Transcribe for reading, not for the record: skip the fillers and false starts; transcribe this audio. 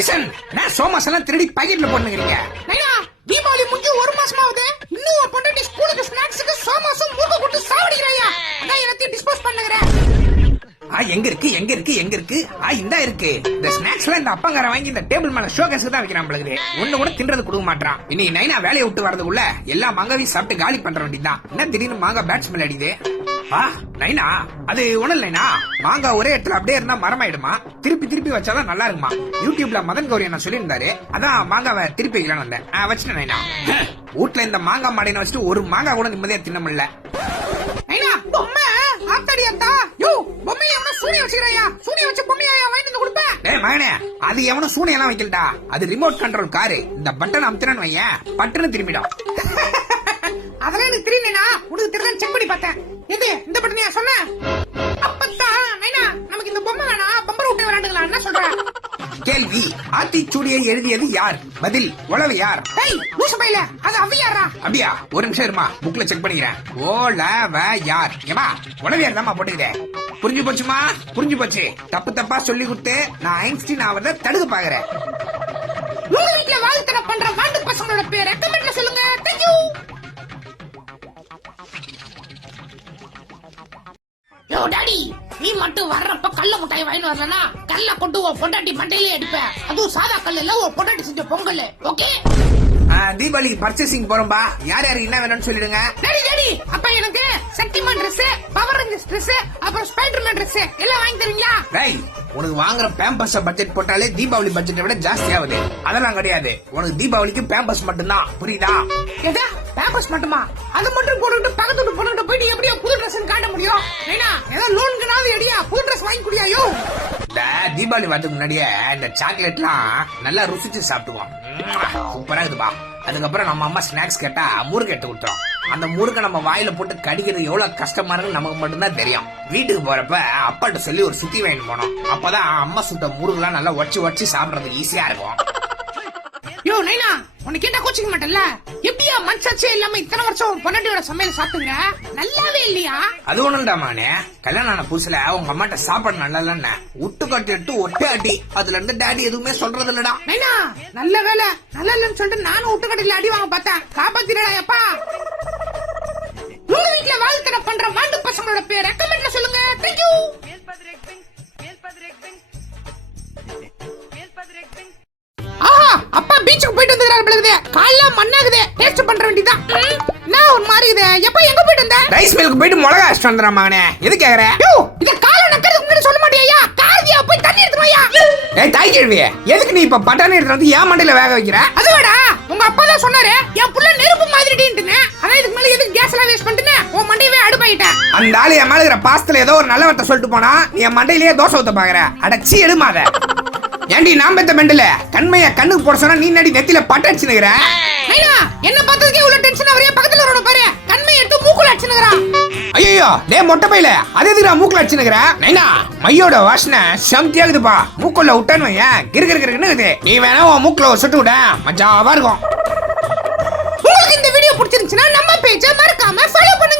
மைசன் நான் சோமாஸ் எல்லாம் திருடி பாக்கெட்ல போட்டுக்கிறீங்க. தீபாவளி முடிஞ்சு ஒரு மாசம் ஆகுது. இன்னும் ஒரு பொண்டாட்டி ஸ்கூலுக்கு ஸ்நாக்ஸுக்கு சோமாசும் முருக போட்டு சாவடிக்கிறாயா? அதான் எல்லாத்தையும் டிஸ்போஸ் பண்ணுகிறேன். எங்க இருக்கு இந்தா இருக்கு. இந்த ஸ்நாக்ஸ் எல்லாம் இந்த அப்பங்கார வாங்கி இந்த டேபிள் மேல ஷோகேஸ்க்கு தான் வைக்கிறான் பிள்ளைங்க. ஒண்ணு கூட தின்றது கொடுக்க மாட்டான். இன்னைக்கு நைனா வேலையை விட்டு வரதுக்குள்ள எல்லா மாங்காவையும் சாப்பிட்டு காலி பண்ற வேண்டியதான். என்ன திடீர்னு மாங்கா பேட்ஸ்மேன் அடிக்குது. நைனா அது ஒண்ணு இல்லைனா மாங்கா ஒரே இடத்துல அப்படியே இருந்தா மரமாயிடுமா, திருப்பி வச்சாதான் நல்லா இருக்குமா. யூடியூப்ல மதன் கௌரி என்ன சொல்லியிருந்தாரு, அதான் மாங்காவை திருப்பி வைக்கலாம்னு வந்தேன். வச்சுட்டேன் நைனா. வீட்டுல இந்த மாங்காய் மாடின வச்சுட்டு ஒரு மாங்காய் கூட நிம்மதியா தின்ன முடியல. அது எவனும் சூனியெல்லாம் வைக்கலடா. அது ரிமோட் கண்ட்ரோல் காரு. இந்த பட்டன் அமுத்தினு வையன் பட்டுன்னு திரும்பிடும். அதெல்லாம் எனக்கு தெரியலனா உனக்கு தெரியல செக் பண்ணி பார்த்தேன். எது இந்த பட்டனையா சொன்ன? அப்பத்தான் நைனா நமக்கு இந்த பொம்மை வேணாம், பம்பர் விட்டு விளையாண்டுக்கலாம். என்ன சொல்ற? கேள்வி ஆத்திச்சூடியை எழுதியது யார்? பதில் உளவு யார்? அது அவ்வையாரா? அப்படியா? ஒரு நிமிஷம் இருமா, புக்ல செக் பண்ணிக்கிறேன். ஓலவ யார்? ஏமா உளவியார் தாமா போட்டுக்கிறேன். புரிஞ்சு போச்சுமா? புரிஞ்சு போச்சு. தப்பா சொல்லி கொடுத்து நான் ஐன்ஸ்டீன் ஆவத தடுக்க பாக்குறேன். உங்க வீட்டுல வாழ்த்தன பண்ற வாண்டு பசங்களோட பேரை கமெண்ட்ல சொல்லுங்க. Thank you. யோ டாடி, நீ மட்டும் வர்றப்ப கல்ல முட்டாய் வாங்கிட்டு வரலனா கல்ல கொண்டு உன் பொண்டாட்டி மண்டையிலே அடிப்பேன். அதுவும் சாதா கல்ல இல்ல, உன் பொண்டாட்டி செஞ்ச பொங்கல். ஓகே? தீபாவளி பர்ச்சேசிங் போறோம்பா. யார் என்ன வேணும்னு சொல்லிடுங்க. டாடி அப்ப எனக்கு Shaktimaan Dress, power Rangers Dress, அப்புறம் ஸ்பைடர்மேன் Dress எல்லாம் வாங்கி தரீங்களா? டேய், உனக்கு வாங்குற பேம்பஸ் பட்ஜெட் போட்டாலே தீபாவளி பட்ஜெட்டை விட ஜாஸ்தி ஆகுது. அதெல்லாம் கிடையாது. உனக்கு தீபாவளிக்கு பேம்பஸ் மட்டும்தான். புரியுதா? ஏதா பேம்பஸ் மட்டுமா? அது மட்டும் போட்டுட்டு பக்கத்து பொண்ணுகிட்ட போயிட்டு எப்படியா புது ட்ரெஸ் காட்ட முடியும்? ஏதோ லோனுக்குனாவது எடியா புது ட்ரெஸ் வாங்கி குடியாயோ. தீபாவளி வரதுக்கு முன்னாடியே இந்த சாக்லேட்லாம் நல்லா ருசிச்சு சாப்பிடுவோம். சூப்பரா இருக்குதுப்பா. அதுக்கப்புறம் நம்ம அம்மா ஸ்நாக்ஸ் கேட்டா முறுக்கு எடுத்து கொடுத்துரும். அந்த முறுக்க நம்ம வாயில போட்டு கடிக்கிறது எவ்வளவு கஷ்டமா இருக்குன்னு நமக்கு மட்டும்தான் தெரியும். வீட்டுக்கு போறப்ப அப்பாட்ட சொல்லி ஒரு சுத்தி வாங்கிட்டு போனோம். அப்பதான் அம்மா சுட்ட முறுக்குலாம் நல்லா உடச்சு சாப்பிடறதுக்கு ஈஸியா இருக்கும். யோ நைனா, உனக்கு கேட்டா கோச்சிக்க மாட்டேன்ல? எப்படியா மனசாச்சே இல்லாம இத்தனை வருஷம் பொண்டாட்டியோட சமையல் சாப்பிட்டுங்க? நல்லாவே இல்லையா? அது ஒண்ணுண்டாமானே, கல்யாணம் ஆன புதுசுல உங்க அம்மாட்ட சாப்பாடு நல்லா இல்லன்னு விட்டு கட்டி ஒட்டே அடி. அதுல இருந்து டாடி எதுவுமே சொல்றது இல்லடா. நைனா நல்ல வேலை, நல்லா இல்லன்னு சொல்லிட்டு நானும் விட்டு கட்டில அடி வாங்க பார்த்தேன். காப்பாத்திரடா எப்பா. உங்க வீட்டுல வாழ்த்தன பண்ற வாண்டு பசங்களோட பேரை கமெண்ட்ல சொல்லுங்க. Thank you. அப்பா பீச்சுக்கு போயிட்டு வந்துறாரு பிளகுதே. கால்ல மண்ணாகுதே. டேஸ்ட் பண்ற வேண்டியதான். நான் ஒரு மாதிரி இது. எப்ப எங்க போயிட்டு வந்த? ரைஸ் மில்க் போயிட்டு மிளகா அரைச்சிட்டு வந்துறேன் மகனே. எது கேக்குற? யோ இத கால நக்கறதுக்கு முன்னாடி சொல்ல மாட்டியா? கார்தியா போய் தண்ணி எடுத்து வாயா. ஏய் தாய் கேள்வியே, எதுக்கு நீ இப்ப பட்டாணி எடுத்து வந்து ஏன் மண்டையில வேக வைக்கிற? அதுவாடா உங்க அப்பா தான் சொன்னாரு என் புள்ள நெருப்பு மாதிரிடின்னு. அதான் இதுக்கு மேல எதுக்கு கேஸ் எல்லாம் வேஸ்ட் பண்ணிட்டே உன் மண்டையவே அடுப்பாயிட்ட. அந்த ஆளு என் மேல இருக்கிற பாசத்துல ஏதோ ஒரு நல்ல வார்த்தை சொல்லிட்டு போனா நீ என் மண்டையிலேயே தோசை ஊத்த பாக்குற. அடச்சி எடுமாத. ஏண்டி நான் பெத்த மெண்டல கண்மைய கண்ணுக்கு போட சொன்னா நீ நடி நெத்தில பட்ட அடிச்சுனுங்கற. என்ன பார்த்ததுக்கே உள்ள டென்ஷன் அவரே பக்கத்துல வரணும் பாரு. கண்மைய எடுத்து மூக்குல அடிச்சுனுங்கறான். ஐயோ டேய் மொட்டை பையில அது எதுக்குடா மூக்குல அடிச்சுனுங்கற? நைனா மையோட வாசனை செம்தியா இருக்குதுப்பா. மூக்குல விட்டானு வையேன் கிறுகிறுகிறுன்னு இருக்குது. நீ வேணா உன் மூக்குல சுட்டு விட மஜாவா இருக்கும். உங்களுக்கு இந்த வீடியோ பிடிச்சிருந்துச்சுன்னா நம்ம பேஜை மறக்காம ஃபாலோ பண்ணுங்க.